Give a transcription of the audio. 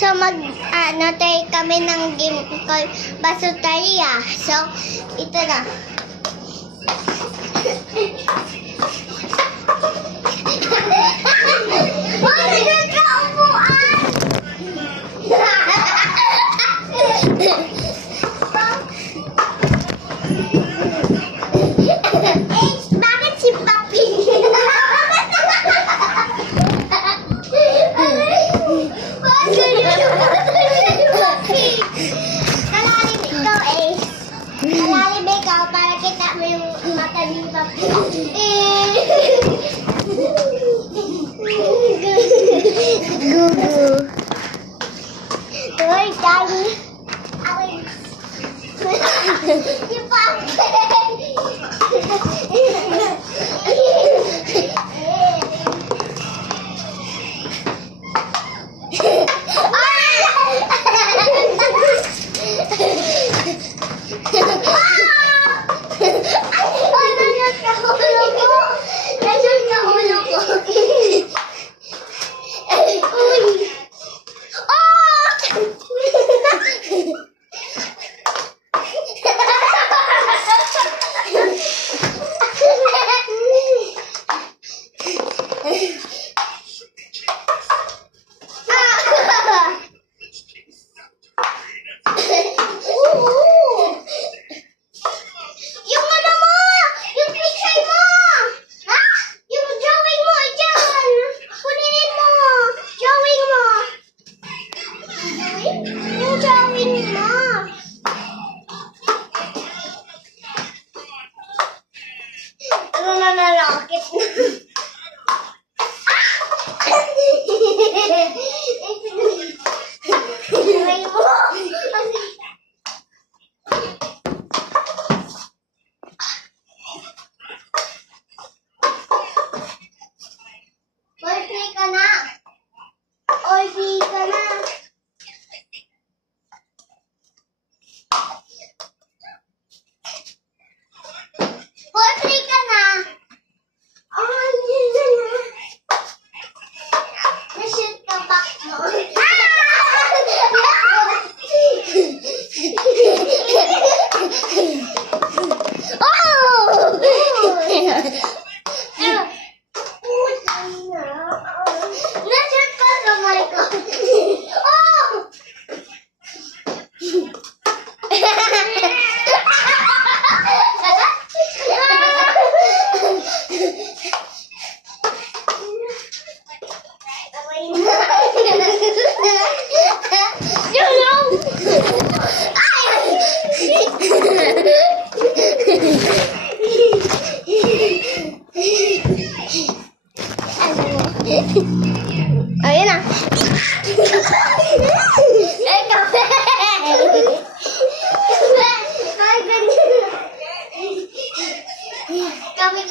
So, try kami ng game called Basuteria. So, ito na. Bakit si Papi? Malalim ito eh. Malalim ikaw para kita mo yung mata ni Papi. Gugu. Uy, Daddy. Si Papi. Nananakit na. Orpi ka na. Orpi ka na. Orpi ka na. Nashoot ka back mo. Nashoot ka sa Michael. Ayun na. Eh, kape! Ay, ganyan. Kape.